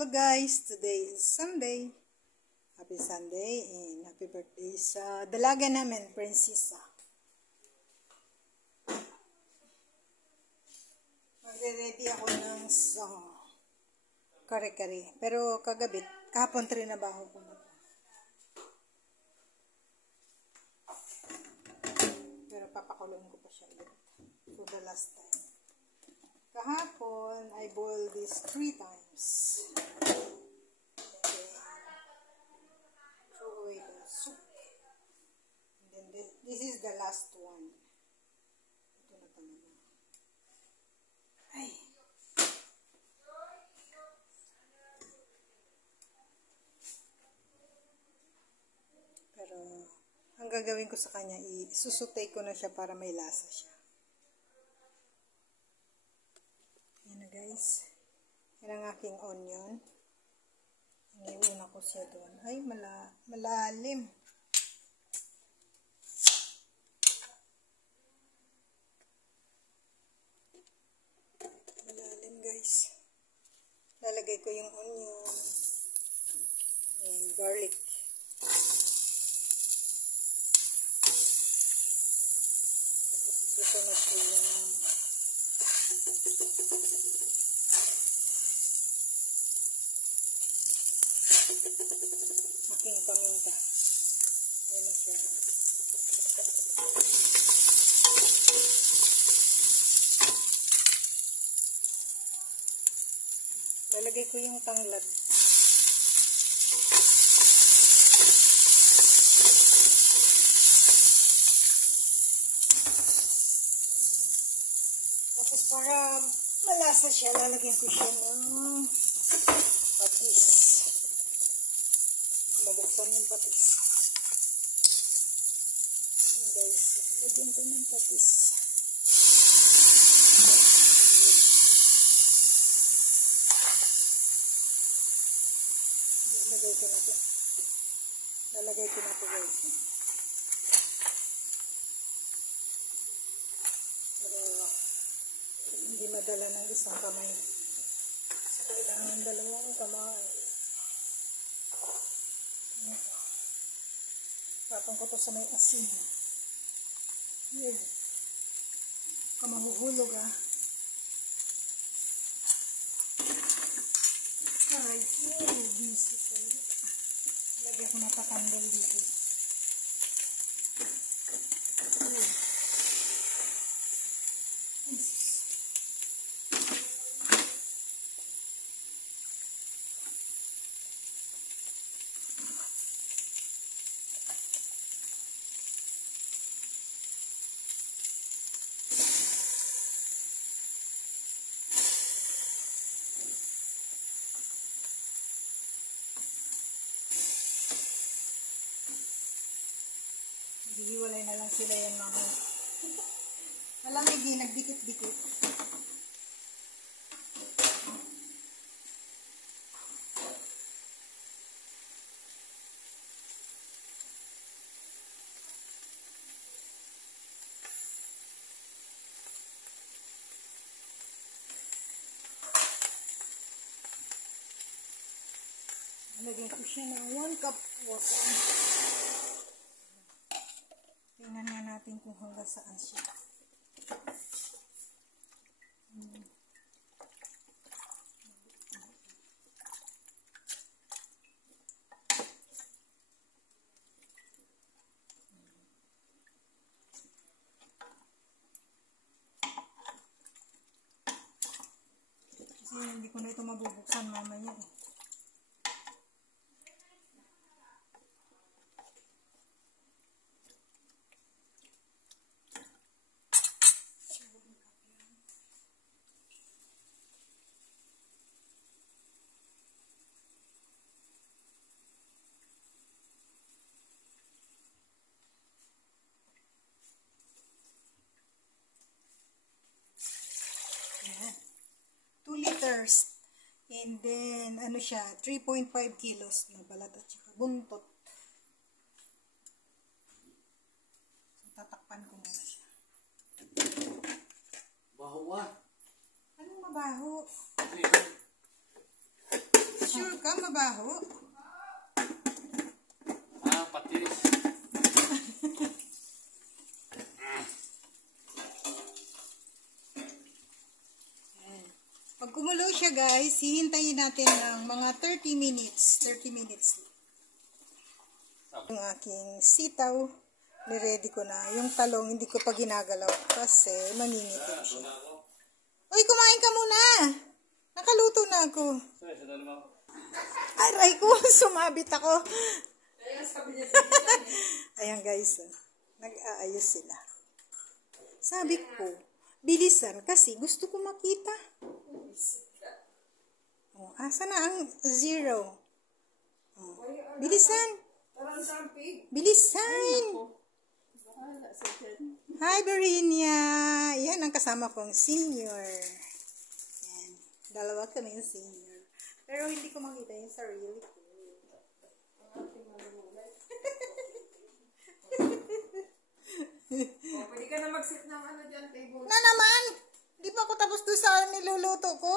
Hello guys, today is Sunday. Happy Sunday and happy birthday sa dalaga namin, Prinsesa. Magre-ready ako ng kare-kare. Pero kahapon trinabaho ko na. Pero papakuloyin ko pa siya ulit for the last time. Kahapon, I boiled this 3 times. And then, throw away the soup. And then, this is the last one. Ito na talaga. Ay. Pero, ang gagawin ko sa kanya, isusutay ko na siya para may lasa siya. Yan na guys. Yan ang aking onion. Iniuna ko siya doon. Ay, malalim. Malalim guys. Lalagay ko yung onion. And garlic. Tapos isusunod ko yung aking paminta. Yan na siya. Lalagay ko yung tanglad. Tapos para malasa siya, lalagyan ko siya ng patis. Mabuksan yung patis. Ayan guys, lagyan ko ng patis. Lalagay ko na ito. Lalagay ko na ito guys. Pero hindi madala ng isang kamay. So, kailangan ng dalawang kamay. Tapang ko ito sa may asin. Yan. Kamahuhulog ah. Ay, busy pala. Lagyan ko natatanggal dito. Yan. Hiwalay na lang sila yan mga. Malamig eh, nagdikit-dikit. Lagyan ko siya ng 1 cup water. Tingnan nga natin kung hanggang saan siya. Kasi hindi ko na ito mabubuksan mamaya eh. Ayan. 2 liters. And then, ano siya, 3.5 kilos na balat at saka buntot. So, tatakpan ko muna siya. Baho ah. Anong mabaho? Sure ka, mabaho? Patis. Pag kumulo siya guys, hihintayin natin ng mga 30 minutes. 30 minutes. Yung aking sitaw, niready ko na. Yung talong, hindi ko pa ginagalaw kasi mangingitim siya. Uy, kumain ka muna! Nakaluto na ako. Aray ko, sumabit ako. Ayan guys, nag-aayos sila. Sabi ko, bilisan kasi gusto ko makita. Oh, asa na ang 0? Oh, bilisan. Bilisan. Hi, Berinia. Yan ang kasama kong senior. Yan. Dalawa kami yung senior. Pero hindi ko makita yung sarili ko. Pwede ka na mag-sit ng ano dyan, table. Na naman! Di pa ako tapos doon sa niluluto ko.